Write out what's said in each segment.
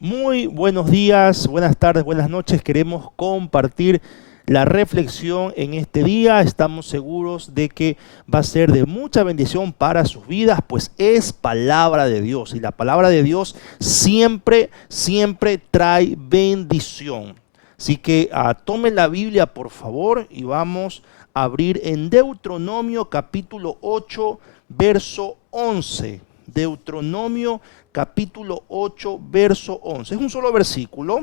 Muy buenos días, buenas tardes, buenas noches. Queremos compartir la reflexión en este día. Estamos seguros de que va a ser de mucha bendición para sus vidas, pues es palabra de Dios. Y la palabra de Dios siempre, siempre trae bendición. Así que tomen la Biblia, por favor, y vamos a abrir en Deuteronomio capítulo 8, verso 11. Deuteronomio capítulo 8, verso 11. Es un solo versículo.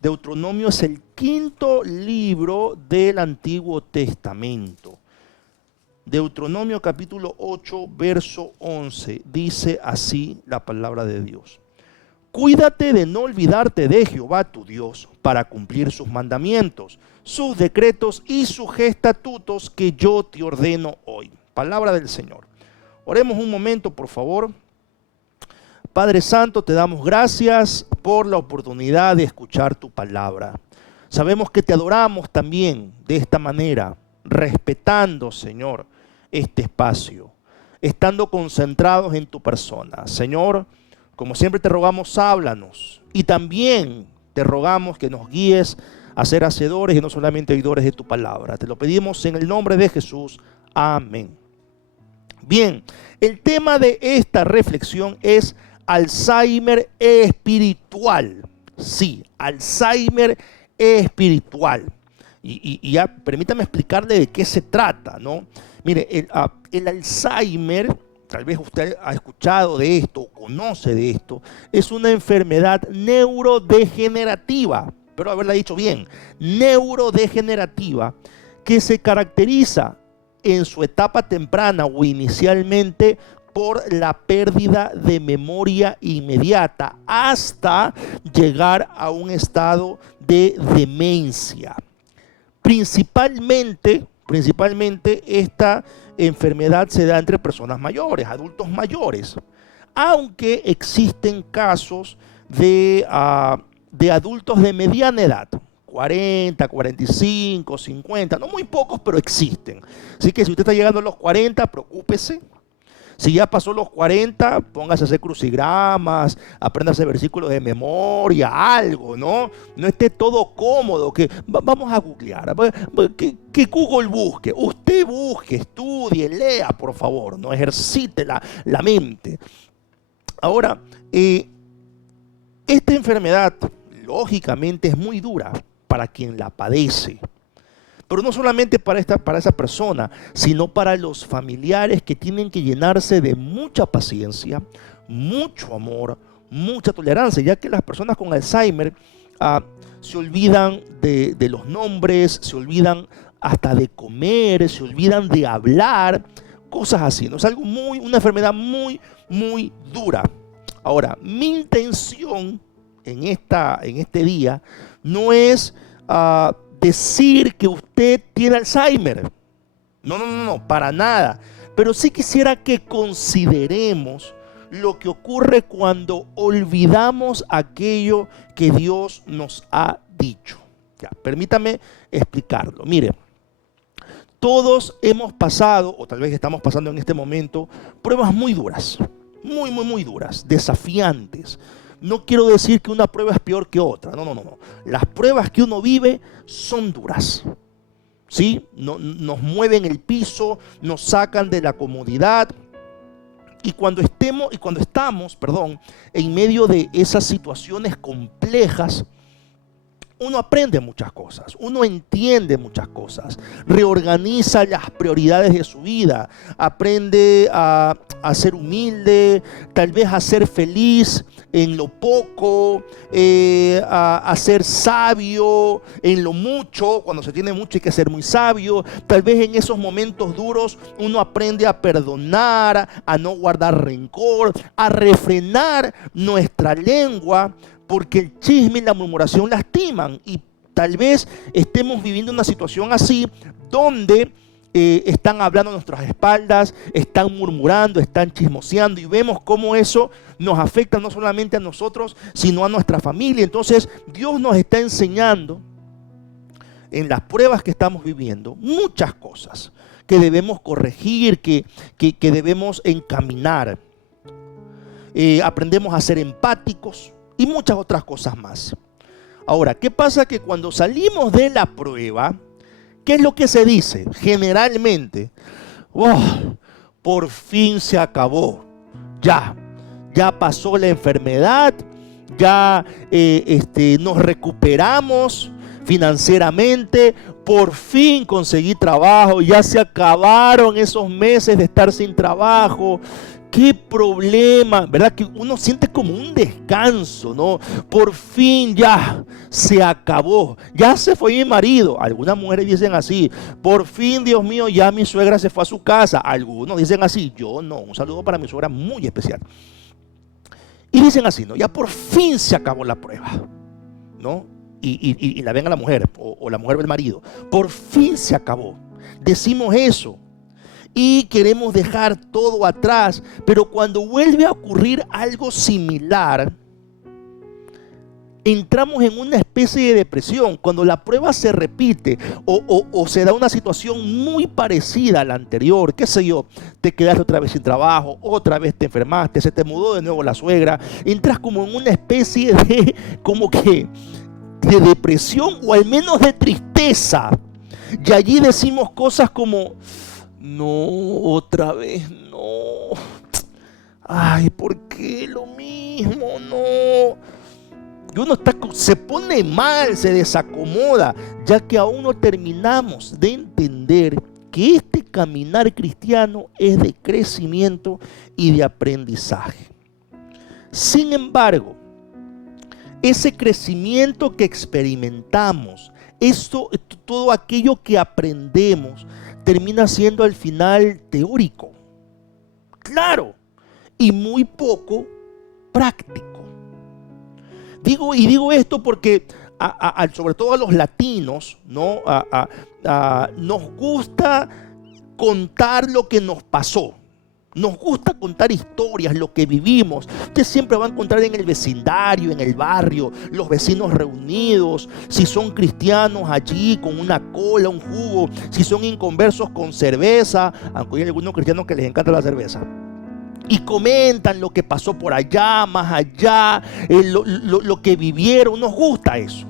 Deuteronomio es el quinto libro del Antiguo Testamento. Deuteronomio capítulo 8, verso 11. Dice así la palabra de Dios. Cuídate de no olvidarte de Jehová tu Dios para cumplir sus mandamientos, sus decretos y sus estatutos que yo te ordeno hoy. Palabra del Señor. Oremos un momento, por favor. Padre Santo, te damos gracias por la oportunidad de escuchar tu palabra. Sabemos que te adoramos también de esta manera, respetando, Señor, este espacio, estando concentrados en tu persona. Señor, como siempre te rogamos, háblanos, y también te rogamos que nos guíes a ser hacedores y no solamente oidores de tu palabra. Te lo pedimos en el nombre de Jesús. Amén. Bien, el tema de esta reflexión es Alzheimer espiritual. Sí, Alzheimer espiritual. Y ya permítame explicarle de qué se trata, ¿no? Mire, el Alzheimer, tal vez usted ha escuchado de esto, conoce de esto, es una enfermedad neurodegenerativa, pero haberla dicho bien, neurodegenerativa, que se caracteriza en su etapa temprana o inicialmente por la pérdida de memoria inmediata hasta llegar a un estado de demencia. Principalmente esta enfermedad se da entre personas mayores, adultos mayores, aunque existen casos de adultos de mediana edad, 40, 45, 50, no muy pocos, pero existen. Así que si usted está llegando a los 40, preocúpese. Si ya pasó los 40, póngase a hacer crucigramas, aprenda a hacer versículos de memoria, algo, ¿no? No esté todo cómodo, que vamos a googlear, que Google busque, usted busque, estudie, lea, por favor, no ejercite la mente. Ahora, esta enfermedad, lógicamente, es muy dura para quien la padece. Pero no solamente para esa persona, sino para los familiares que tienen que llenarse de mucha paciencia, mucho amor, mucha tolerancia, ya que las personas con Alzheimer se olvidan de los nombres, se olvidan hasta de comer, se olvidan de hablar, cosas así, ¿no? Es algo una enfermedad muy, muy dura. Ahora, mi intención en este día no es decir que usted tiene Alzheimer. No, para nada. Pero sí quisiera que consideremos lo que ocurre cuando olvidamos aquello que Dios nos ha dicho. Ya, permítame explicarlo. Mire, todos hemos pasado, o tal vez estamos pasando en este momento, pruebas muy duras, muy duras, desafiantes. No quiero decir que una prueba es peor que otra, no. Las pruebas que uno vive son duras, ¿sí? Nos mueven el piso, nos sacan de la comodidad. Y cuando estamos, en medio de esas situaciones complejas, uno aprende muchas cosas, uno entiende muchas cosas, reorganiza las prioridades de su vida, aprende a ser humilde, tal vez a ser feliz en lo poco, a ser sabio en lo mucho. Cuando se tiene mucho hay que ser muy sabio. Tal vez en esos momentos duros uno aprende a perdonar, a no guardar rencor, a refrenar nuestra lengua, porque el chisme y la murmuración lastiman, y tal vez estemos viviendo una situación así donde están hablando a nuestras espaldas, están murmurando, están chismoseando, y vemos cómo eso nos afecta no solamente a nosotros, sino a nuestra familia. Entonces Dios nos está enseñando en las pruebas que estamos viviendo muchas cosas que debemos corregir, que debemos encaminar. Aprendemos a ser empáticos, y muchas otras cosas más. Ahora, ¿qué pasa? Que cuando salimos de la prueba, ¿qué es lo que se dice? Generalmente, oh, por fin se acabó, ya pasó la enfermedad, ya nos recuperamos financieramente, por fin conseguí trabajo, ya se acabaron esos meses de estar sin trabajo. Qué problema, ¿verdad? Que uno siente como un descanso, ¿no? Por fin ya se acabó, ya se fue mi marido. Algunas mujeres dicen así, por fin, Dios mío, ya mi suegra se fue a su casa. Algunos dicen así, yo no, un saludo para mi suegra muy especial. Y dicen así, ¿no? Ya por fin se acabó la prueba, ¿no? Y la ven a la mujer, o la mujer ve al marido. Por fin se acabó. Decimos eso. Y queremos dejar todo atrás, pero cuando vuelve a ocurrir algo similar, entramos en una especie de depresión. Cuando la prueba se repite o se da una situación muy parecida a la anterior, qué sé yo, te quedaste otra vez sin trabajo, otra vez te enfermaste, se te mudó de nuevo la suegra, entras como en una especie de, como que, de depresión o al menos de tristeza. Y allí decimos cosas como, no, otra vez no. Ay, ¿por qué lo mismo? No. Y uno se pone mal, se desacomoda, ya que aún no terminamos de entender que este caminar cristiano es de crecimiento y de aprendizaje. Sin embargo, ese crecimiento que experimentamos, todo aquello que aprendemos, termina siendo al final teórico, claro, y muy poco práctico. Digo esto porque sobre todo a los latinos, ¿no? Nos gusta contar lo que nos pasó. Nos gusta contar historias, lo que vivimos. Ustedes siempre van a encontrar en el vecindario, en el barrio, los vecinos reunidos, si son cristianos allí con una cola, un jugo, si son inconversos con cerveza, aunque hay algunos cristianos que les encanta la cerveza. Y comentan lo que pasó por allá, más allá, lo que vivieron. Nos gusta eso.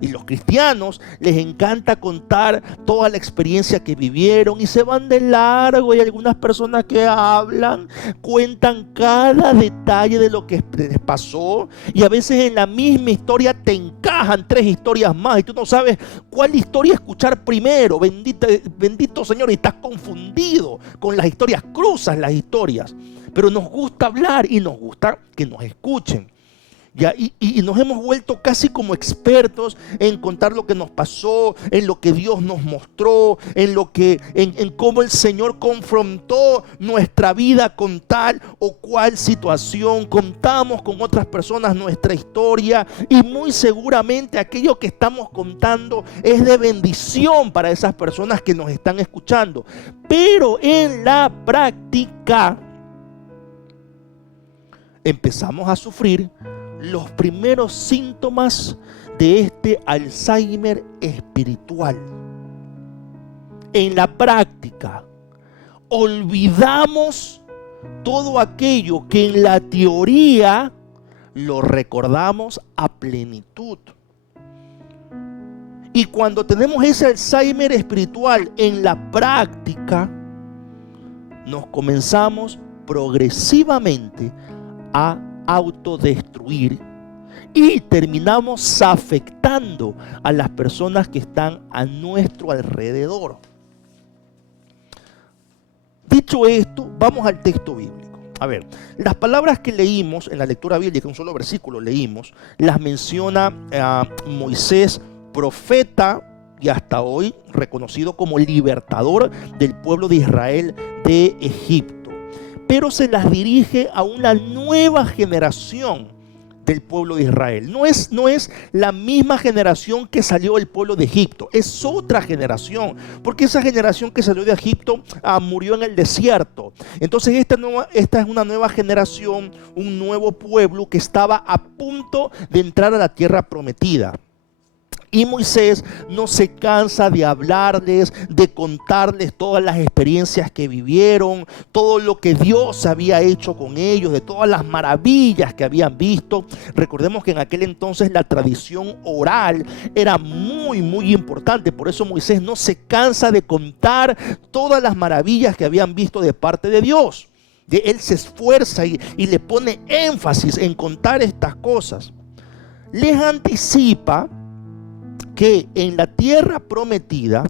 Y los cristianos les encanta contar toda la experiencia que vivieron y se van de largo. Y algunas personas que hablan, cuentan cada detalle de lo que les pasó. Y a veces en la misma historia te encajan 3 historias más y tú no sabes cuál historia escuchar primero. Bendito Señor, y estás confundido con las historias, cruzas las historias. Pero nos gusta hablar y nos gusta que nos escuchen. Y nos hemos vuelto casi como expertos en contar lo que nos pasó, en lo que Dios nos mostró, en cómo el Señor confrontó nuestra vida con tal o cual situación. Contamos con otras personas nuestra historia y muy seguramente aquello que estamos contando es de bendición para esas personas que nos están escuchando. Pero en la práctica empezamos a sufrir los primeros síntomas de este Alzheimer espiritual. En la práctica, olvidamos todo aquello que en la teoría lo recordamos a plenitud. Y cuando tenemos ese Alzheimer espiritual en la práctica, nos comenzamos progresivamente a autodestruir y terminamos afectando a las personas que están a nuestro alrededor. Dicho esto, vamos al texto bíblico. A ver, las palabras que leímos en la lectura bíblica, un solo versículo leímos, las menciona Moisés, profeta y hasta hoy reconocido como libertador del pueblo de Israel de Egipto. Pero se las dirige a una nueva generación del pueblo de Israel. No es la misma generación que salió del pueblo de Egipto, es otra generación, porque esa generación que salió de Egipto murió en el desierto. Entonces esta es una nueva generación, un nuevo pueblo que estaba a punto de entrar a la tierra prometida. Y Moisés no se cansa de hablarles, de contarles todas las experiencias que vivieron, todo lo que Dios había hecho con ellos, de todas las maravillas que habían visto. Recordemos que en aquel entonces la tradición oral era muy importante. Por eso Moisés no se cansa de contar todas las maravillas que habían visto de parte de Dios. Él se esfuerza y le pone énfasis en contar estas cosas. Les anticipa que en la tierra prometida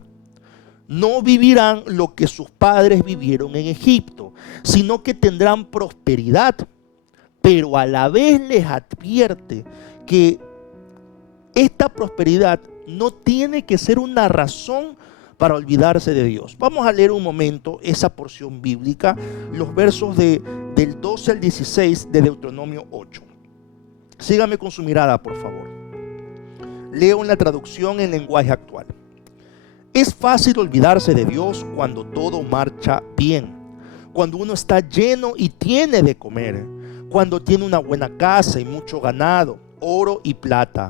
no vivirán lo que sus padres vivieron en Egipto, sino que tendrán prosperidad. Pero a la vez les advierte que esta prosperidad no tiene que ser una razón para olvidarse de Dios. Vamos a leer un momento esa porción bíblica, los versos del 12 al 16 de Deuteronomio 8. Sígame con su mirada, por favor. Leo en la traducción en lenguaje actual. Es fácil olvidarse de Dios cuando todo marcha bien, cuando uno está lleno y tiene de comer, cuando tiene una buena casa y mucho ganado, oro y plata.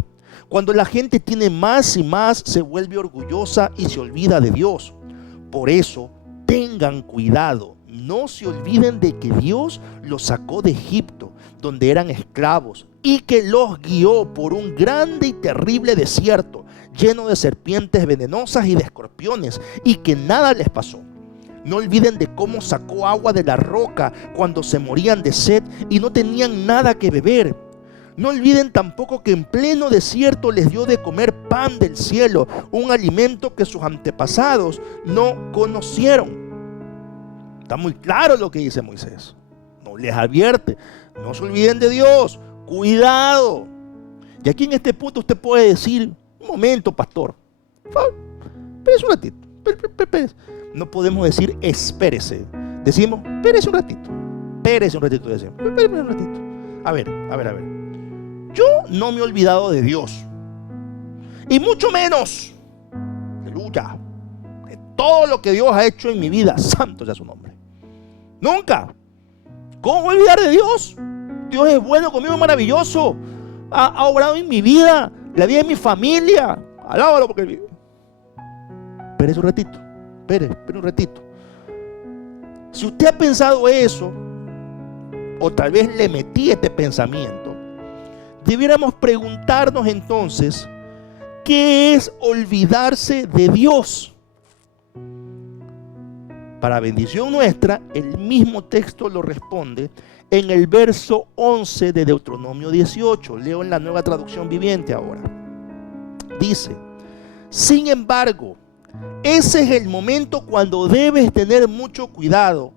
Cuando la gente tiene más y más, se vuelve orgullosa y se olvida de Dios. Por eso, tengan cuidado. No se olviden de que Dios los sacó de Egipto, donde eran esclavos, y que los guió por un grande y terrible desierto, lleno de serpientes venenosas y de escorpiones, y que nada les pasó. No olviden de cómo sacó agua de la roca cuando se morían de sed y no tenían nada que beber. No olviden tampoco que en pleno desierto les dio de comer pan del cielo, un alimento que sus antepasados no conocieron. Está muy claro lo que dice Moisés. No les advierte, no se olviden de Dios, cuidado. Y aquí en este punto usted puede decir, un momento, pastor, espérese un ratito. No podemos decir espérese. Decimos, espérese un ratito. Espérese un ratito, decimos. Espérese un ratito. A ver. Yo no me he olvidado de Dios. Y mucho menos, aleluya, de todo lo que Dios ha hecho en mi vida. Santo sea su nombre. Nunca. ¿Cómo voy a olvidar de Dios? Dios es bueno conmigo, es maravilloso. Ha obrado en mi vida, la vida de mi familia. Alábalo porque Él vive. Espérese un ratito. Espere un ratito. Si usted ha pensado eso, o tal vez le metí este pensamiento, debiéramos preguntarnos entonces, ¿qué es olvidarse de Dios? Para bendición nuestra, el mismo texto lo responde en el verso 11 de Deuteronomio 18. Leo en la Nueva Traducción Viviente ahora. Dice, sin embargo, ese es el momento cuando debes tener mucho cuidado.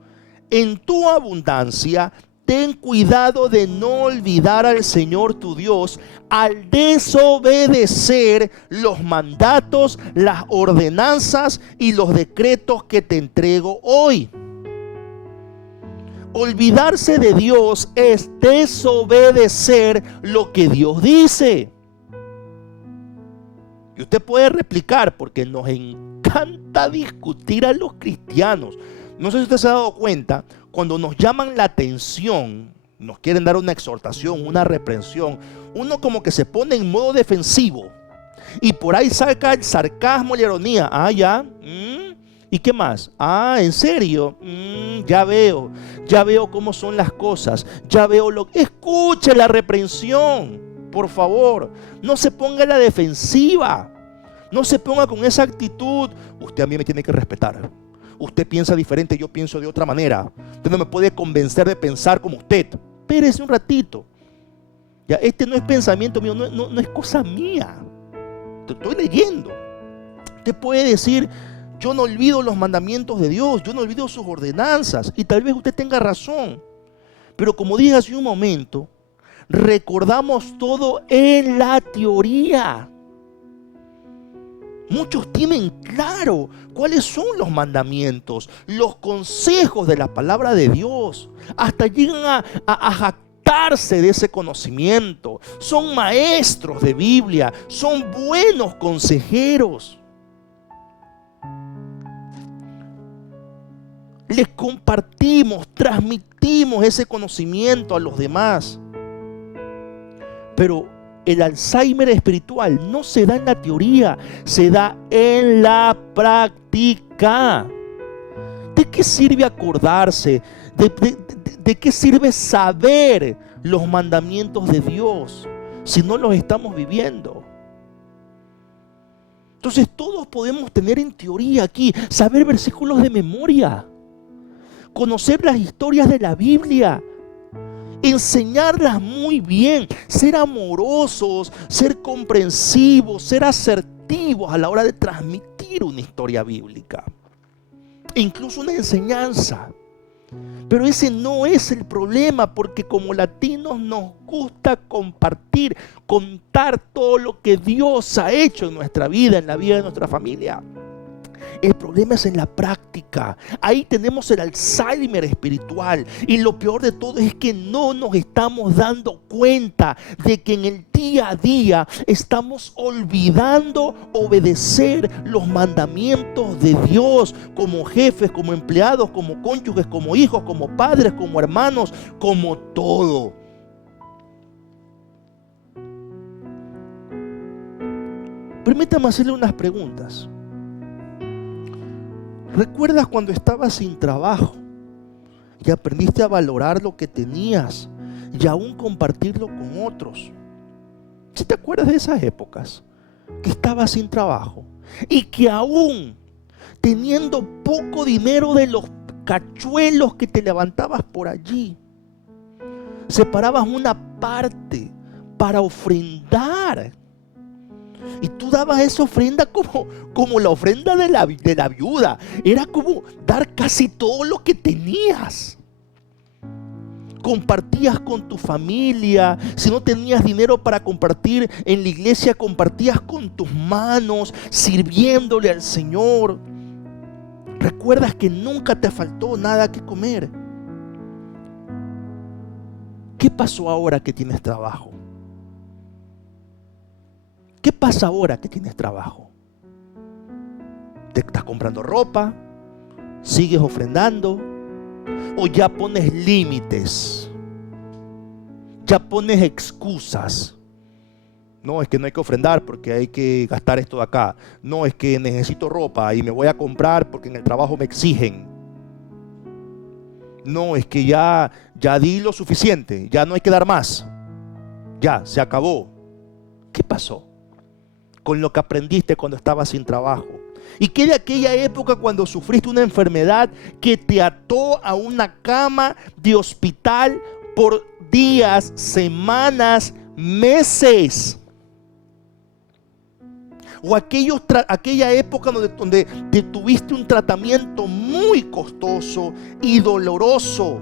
En tu abundancia, ten cuidado de no olvidar al Señor tu Dios al desobedecer los mandatos, las ordenanzas y los decretos que te entrego hoy. Olvidarse de Dios es desobedecer lo que Dios dice. Y usted puede replicar, porque nos encanta discutir a los cristianos. No sé si usted se ha dado cuenta, cuando nos llaman la atención, nos quieren dar una exhortación, una reprensión, uno como que se pone en modo defensivo y por ahí saca el sarcasmo y la ironía. Ah, ya. ¿Y qué más? Ah, ¿en serio? Ya veo cómo son las cosas, ya veo lo que... Escuche la reprensión, por favor. No se ponga a la defensiva, no se ponga con esa actitud. Usted a mí me tiene que respetar. Usted piensa diferente, yo pienso de otra manera. Usted no me puede convencer de pensar como usted. Espérese un ratito. Ya, este no es pensamiento mío, no es cosa mía. Te estoy leyendo. Usted puede decir, yo no olvido los mandamientos de Dios, yo no olvido sus ordenanzas. Y tal vez usted tenga razón. Pero como dije hace un momento, recordamos todo en la teoría. Muchos tienen claro cuáles son los mandamientos, los consejos de la palabra de Dios. Hasta llegan a jactarse de ese conocimiento. Son maestros de Biblia, son buenos consejeros. Les compartimos, transmitimos ese conocimiento a los demás. Pero el Alzheimer espiritual no se da en la teoría, se da en la práctica. ¿De qué sirve acordarse? ¿De qué sirve saber los mandamientos de Dios si no los estamos viviendo? Entonces todos podemos tener en teoría aquí, saber versículos de memoria, conocer las historias de la Biblia, enseñarlas muy bien, ser amorosos, ser comprensivos, ser asertivos a la hora de transmitir una historia bíblica, e incluso una enseñanza. Pero ese no es el problema, porque como latinos nos gusta compartir, contar todo lo que Dios ha hecho en nuestra vida, en la vida de nuestra familia. El problema es en la práctica. Ahí tenemos el Alzheimer espiritual. Y lo peor de todo es que no nos estamos dando cuenta de que en el día a día estamos olvidando obedecer los mandamientos de Dios, como jefes, como empleados, como cónyuges, como hijos, como padres, como hermanos, como todo. Permítame hacerle unas preguntas. ¿Recuerdas cuando estabas sin trabajo y aprendiste a valorar lo que tenías y aún compartirlo con otros? ¿Sí te acuerdas de esas épocas que estabas sin trabajo y que aún teniendo poco dinero de los cachuelos que te levantabas por allí, separabas una parte para ofrendar? Y tú dabas esa ofrenda como la ofrenda de la viuda. Era como dar casi todo lo que tenías. Compartías con tu familia. Si no tenías dinero para compartir en la iglesia, compartías con tus manos, sirviéndole al Señor. Recuerdas que nunca te faltó nada que comer. ¿Qué pasó ahora que tienes trabajo? ¿Qué pasa ahora que tienes trabajo? ¿Te estás comprando ropa? ¿Sigues ofrendando? ¿O ya pones límites? ¿Ya pones excusas? No, es que no hay que ofrendar porque hay que gastar esto de acá. No, es que necesito ropa y me voy a comprar porque en el trabajo me exigen. No, es que ya di lo suficiente, ya no hay que dar más. Ya, se acabó. ¿Qué pasó con lo que aprendiste cuando estabas sin trabajo? ¿Y qué de aquella época cuando sufriste una enfermedad que te ató a una cama de hospital por días, semanas, meses? O aquella época donde te tuviste un tratamiento muy costoso y doloroso.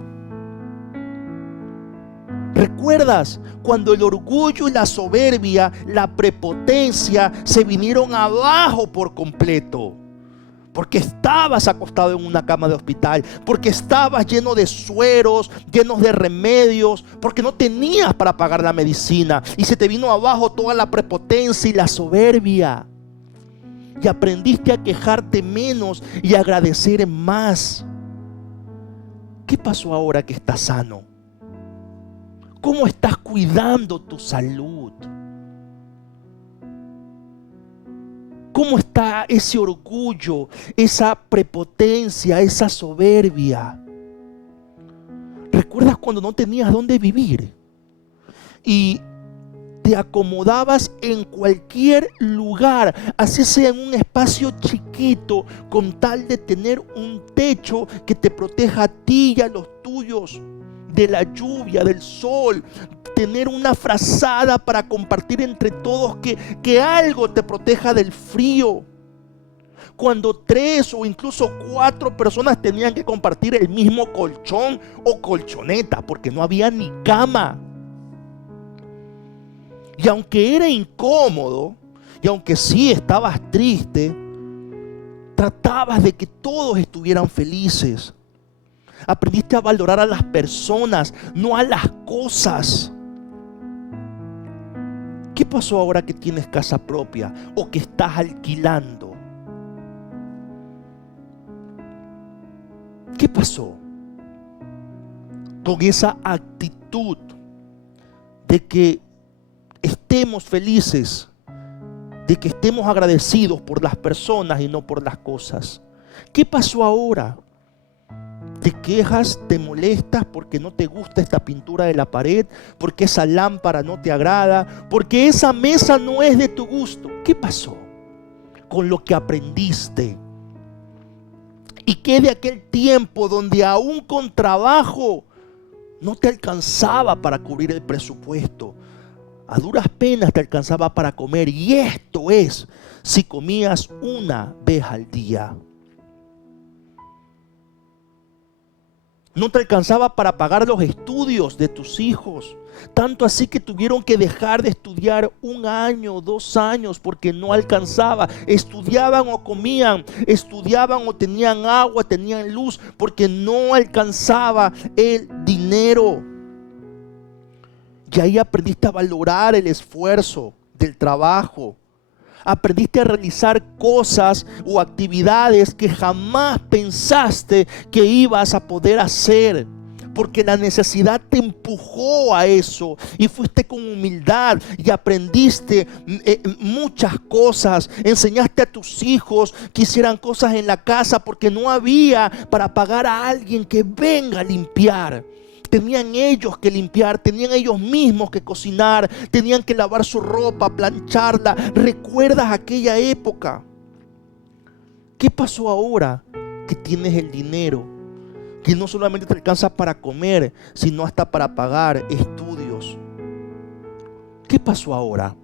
¿Recuerdas cuando el orgullo y la soberbia, la prepotencia se vinieron abajo por completo? Porque estabas acostado en una cama de hospital, porque estabas lleno de sueros, llenos de remedios, porque no tenías para pagar la medicina y se te vino abajo toda la prepotencia y la soberbia. Y aprendiste a quejarte menos y a agradecer más. ¿Qué pasó ahora que estás sano? ¿Cómo estás cuidando tu salud? ¿Cómo está ese orgullo, esa prepotencia, esa soberbia? ¿Recuerdas cuando no tenías dónde vivir y te acomodabas en cualquier lugar, así sea en un espacio chiquito, con tal de tener un techo que te proteja a ti y a los tuyos de la lluvia, del sol, tener una frazada para compartir entre todos, que algo te proteja del frío? Cuando 3 o incluso 4 personas tenían que compartir el mismo colchón o colchoneta porque no había ni cama. Y aunque era incómodo, y aunque sí estabas triste, tratabas de que todos estuvieran felices. Aprendiste a valorar a las personas, no a las cosas. ¿Qué pasó ahora que tienes casa propia o que estás alquilando? ¿Qué pasó con esa actitud de que estemos felices, de que estemos agradecidos por las personas y no por las cosas. ¿Qué pasó ahora? Te quejas, te molestas porque no te gusta esta pintura de la pared, porque esa lámpara no te agrada, porque esa mesa no es de tu gusto. ¿Qué pasó con lo que aprendiste? ¿Y qué de aquel tiempo donde aún con trabajo no te alcanzaba para cubrir el presupuesto? A duras penas te alcanzaba para comer, y esto es si comías una vez al día. No te alcanzaba para pagar los estudios de tus hijos, tanto así que tuvieron que dejar de estudiar 1 año, 2 años, porque no alcanzaba. Estudiaban o comían, estudiaban o tenían agua, tenían luz, porque no alcanzaba el dinero. Y ahí aprendiste a valorar el esfuerzo del trabajo. Aprendiste a realizar cosas o actividades que jamás pensaste que ibas a poder hacer, porque la necesidad te empujó a eso, y fuiste con humildad y aprendiste muchas cosas. Enseñaste a tus hijos que hicieran cosas en la casa porque no había para pagar a alguien que venga a limpiar. Tenían ellos que limpiar, tenían ellos mismos que cocinar, tenían que lavar su ropa, plancharla. ¿Recuerdas aquella época? ¿Qué pasó ahora que tienes el dinero, que no solamente te alcanza para comer, sino hasta para pagar estudios? ¿Qué pasó ahora?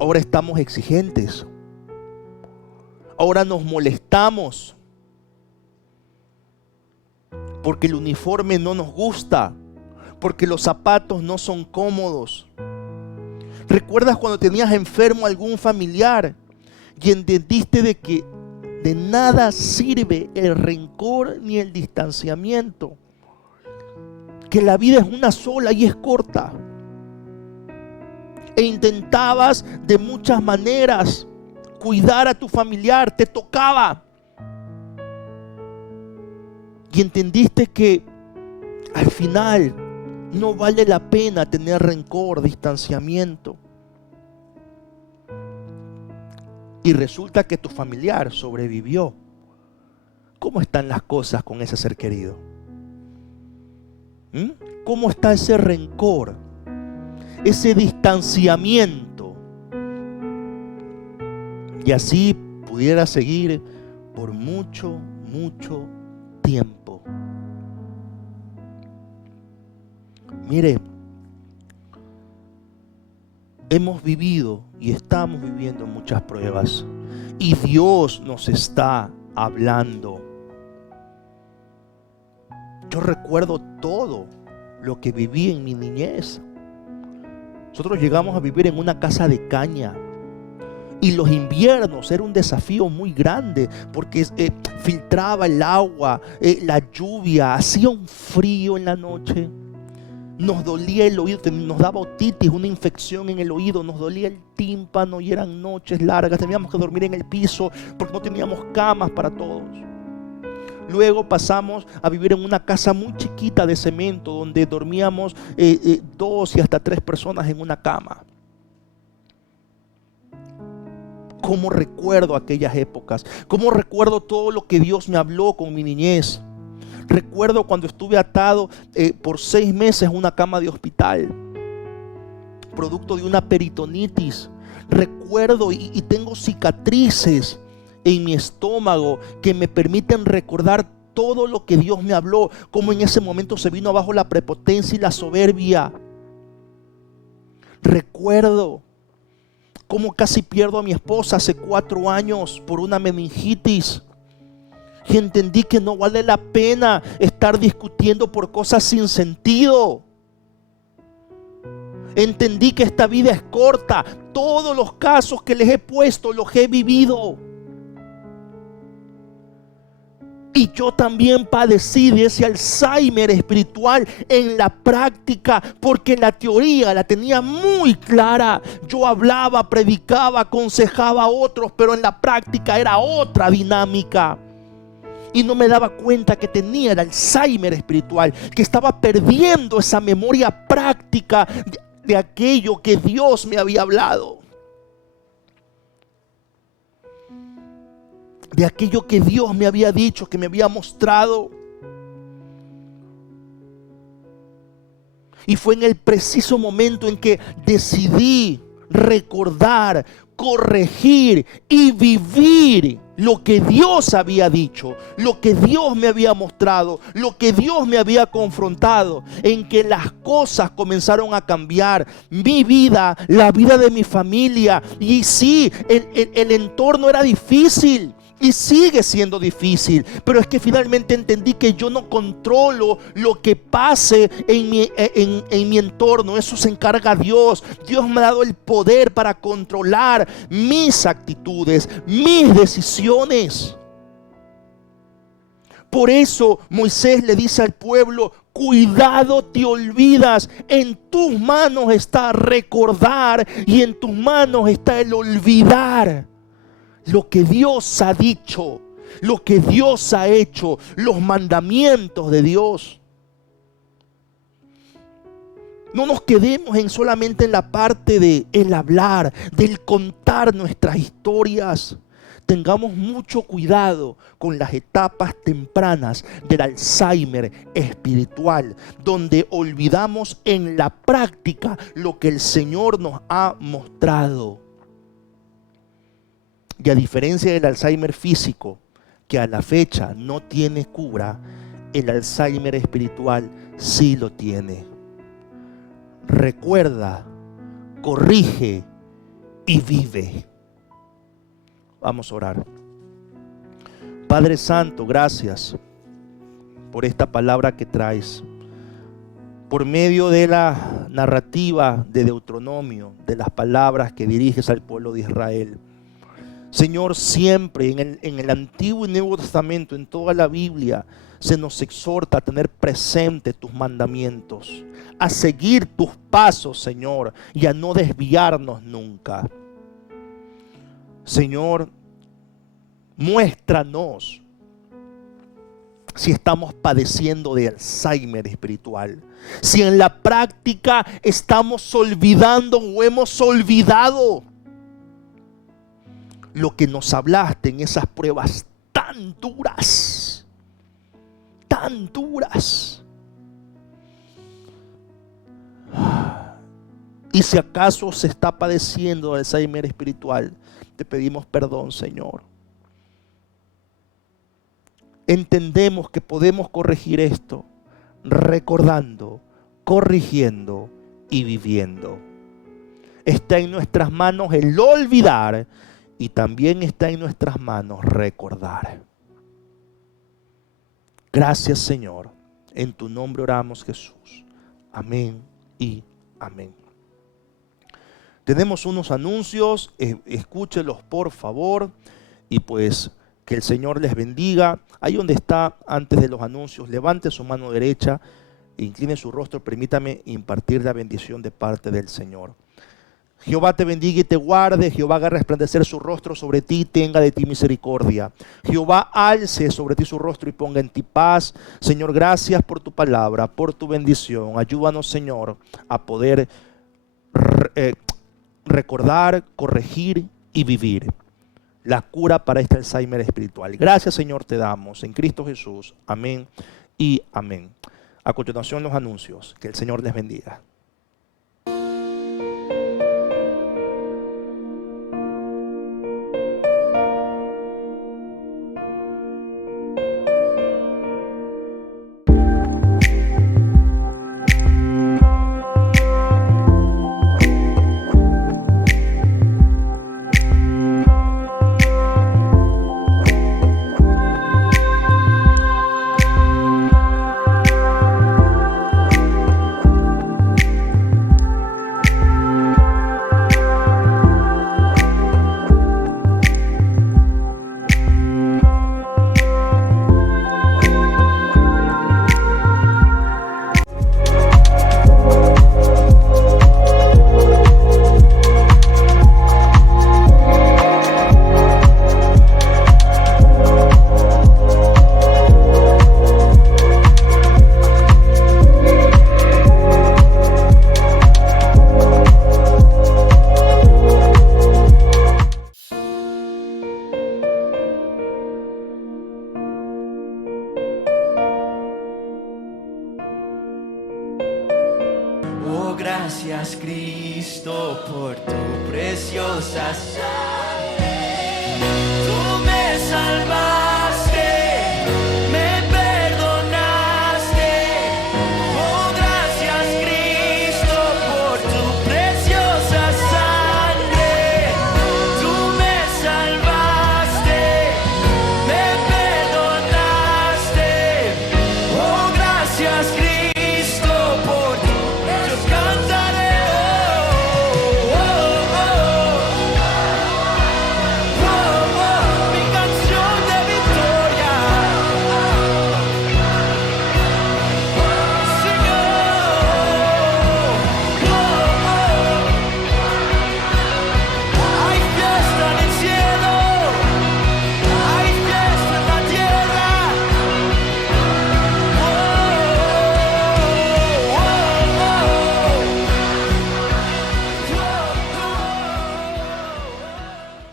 Ahora estamos exigentes. Ahora nos molestamos porque el uniforme no nos gusta, porque los zapatos no son cómodos. ¿Recuerdas cuando tenías enfermo a algún familiar y entendiste de que de nada sirve el rencor ni el distanciamiento? Que la vida es una sola y es corta. E intentabas de muchas maneras cuidar a tu familiar, te tocaba. Y entendiste que al final no vale la pena tener rencor, distanciamiento. Y resulta que tu familiar sobrevivió. ¿Cómo están las cosas con ese ser querido? ¿Cómo está ese rencor? Ese distanciamiento. Y así pudiera seguir por mucho, mucho tiempo. Mire, hemos vivido y estamos viviendo muchas pruebas, y Dios nos está hablando. Yo recuerdo todo lo que viví en mi niñez. Nosotros llegamos a vivir en una casa de caña, y los inviernos era un desafío muy grande porque filtraba el agua, la lluvia, hacía un frío en la noche. Nos dolía el oído, nos daba otitis, una infección en el oído, nos dolía el tímpano y eran noches largas. Teníamos que dormir en el piso porque no teníamos camas para todos. Luego pasamos a vivir en una casa muy chiquita de cemento donde dormíamos 2 y hasta 3 personas en una cama. ¿Cómo recuerdo aquellas épocas? ¿Cómo recuerdo todo lo que Dios me habló con mi niñez? Recuerdo cuando estuve atado por 6 meses en una cama de hospital, producto de una peritonitis. Recuerdo y tengo cicatrices en mi estómago que me permiten recordar todo lo que Dios me habló, cómo en ese momento se vino abajo la prepotencia y la soberbia. Recuerdo cómo casi pierdo a mi esposa hace 4 años por una meningitis. Y entendí que no vale la pena estar discutiendo por cosas sin sentido. Entendí que esta vida es corta. Todos los casos que les he puesto los he vivido. Y yo también padecí de ese Alzheimer espiritual en la práctica, porque la teoría la tenía muy clara. Yo hablaba, predicaba, aconsejaba a otros, pero en la práctica era otra dinámica. Y no me daba cuenta que tenía el Alzheimer espiritual, que estaba perdiendo esa memoria práctica de aquello que Dios me había hablado, de aquello que Dios me había dicho, que me había mostrado. Y fue en el preciso momento en que decidí recordar, corregir y vivir lo que Dios había dicho, lo que Dios me había mostrado, lo que Dios me había confrontado, en que las cosas comenzaron a cambiar. Mi vida, la vida de mi familia. Y sí, el entorno era difícil. Y sigue siendo difícil, pero es que finalmente entendí que yo no controlo lo que pase en mi entorno. Eso se encarga Dios. Dios me ha dado el poder para controlar mis actitudes, mis decisiones. Por eso Moisés le dice al pueblo: cuidado, te olvidas, en tus manos está recordar y en tus manos está el olvidar. Lo que Dios ha dicho, lo que Dios ha hecho, los mandamientos de Dios. No nos quedemos solamente en la parte de el hablar, del contar nuestras historias. Tengamos mucho cuidado con las etapas tempranas del Alzheimer espiritual, donde olvidamos en la práctica lo que el Señor nos ha mostrado. Y a diferencia del Alzheimer físico, que a la fecha no tiene cura, el Alzheimer espiritual sí lo tiene. Recuerda, corrige y vive. Vamos a orar. Padre Santo, gracias por esta palabra que traes. Por medio de la narrativa de Deuteronomio, de las palabras que diriges al pueblo de Israel. Señor, siempre en el Antiguo y Nuevo Testamento, en toda la Biblia, se nos exhorta a tener presente tus mandamientos, a seguir tus pasos, Señor, y a no desviarnos nunca. Señor, muéstranos si estamos padeciendo de Alzheimer espiritual, si en la práctica estamos olvidando o hemos olvidado lo que nos hablaste en esas pruebas tan duras, tan duras. Y si acaso se está padeciendo de Alzheimer espiritual, te pedimos perdón, Señor. Entendemos que podemos corregir esto recordando, corrigiendo y viviendo. Está en nuestras manos el olvidar y también está en nuestras manos recordar. Gracias, Señor. En tu nombre oramos, Jesús. Amén y amén. Tenemos unos anuncios, escúchelos por favor y pues que el Señor les bendiga. Ahí donde está, antes de los anuncios, levante su mano derecha, incline su rostro, permítame impartir la bendición de parte del Señor. Jehová te bendiga y te guarde. Jehová haga resplandecer su rostro sobre ti y tenga de ti misericordia. Jehová alce sobre ti su rostro y ponga en ti paz. Señor, gracias por tu palabra, por tu bendición. Ayúdanos, Señor, a poder recordar, corregir y vivir la cura para este Alzheimer espiritual. Gracias, Señor, te damos en Cristo Jesús. Amén y amén. A continuación, los anuncios. Que el Señor les bendiga. Cristo, por tu preciosa sangre, tú me salvaste.